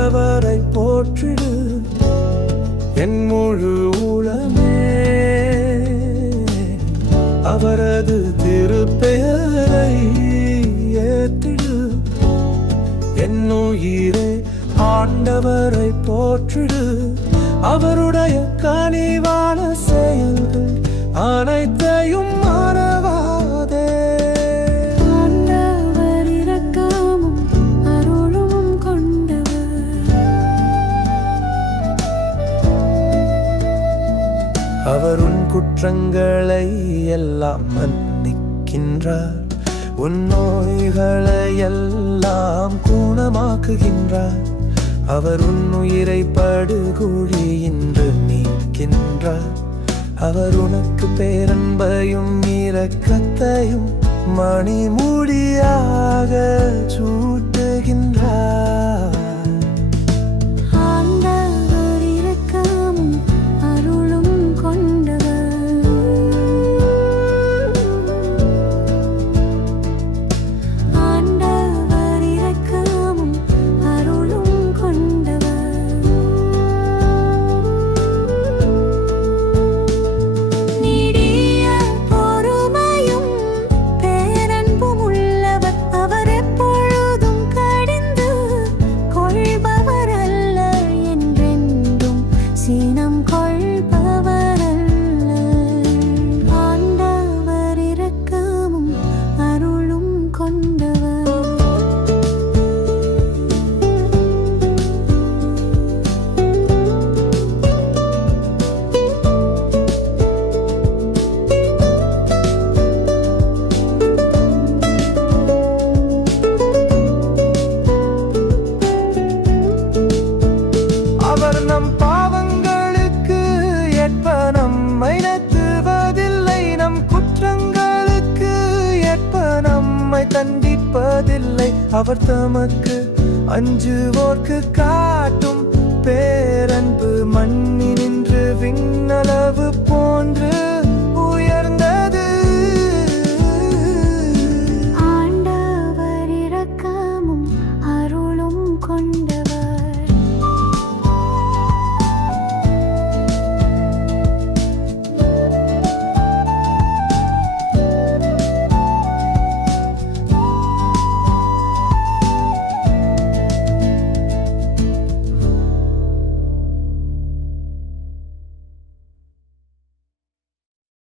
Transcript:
ஆண்டவரை போற்றிடு என் முழு உளமே. அவரது திருப்பெயரை ஏற்றிடு என் உயிரே. ஆண்டவரை போற்றிடு அவருடைய கனிவான செயல்கள் அனைத்தையும் மறவாதே. ஆண்டவர் இரக்கமும் அருளும் கொண்டவர். அவர் உன் குற்றங்களை எல்லாம் மன்னிக்கின்றார், உன் நோய்களை எல்லாம் குணமாக்குகின்றார். அவர் உன் உயிரை படுகுழியின்று நீக்கின்றார். அவர் உனக்கு பேரன்பையும் இரக்கத்தையும் மணிமுடியாக சூட்டுகின்றார். ஆண்டவர் இரக்கமும் அருளும் கொண்டவர். ஆண்டவர் இரக்கமும் அருளும் கொண்டவர். நீடிய பொறுமையும் பேரன்பும் உள்ளவர். அவர் எப்பொழுதும் கடிந்து கொள்பவர் அல்ல, என்றென்றும் சினம் கொள்பவர் அல்ல. ஆண்டவர் இரக்கமும் அருளும் கொண்டவர். அவர் நம் பாவங்களுக்கு ஏற்ப நம்மை நடத்துவதில்லை, நம் குற்றங்களுக்கு ஏற்ப நம்மை தண்டிப்பதில்லை. அவர் தமக்கு அஞ்சுவோர்க்கு காட்டும் பேரன்பு மண்ணினின்று விண்ணளவு போன்று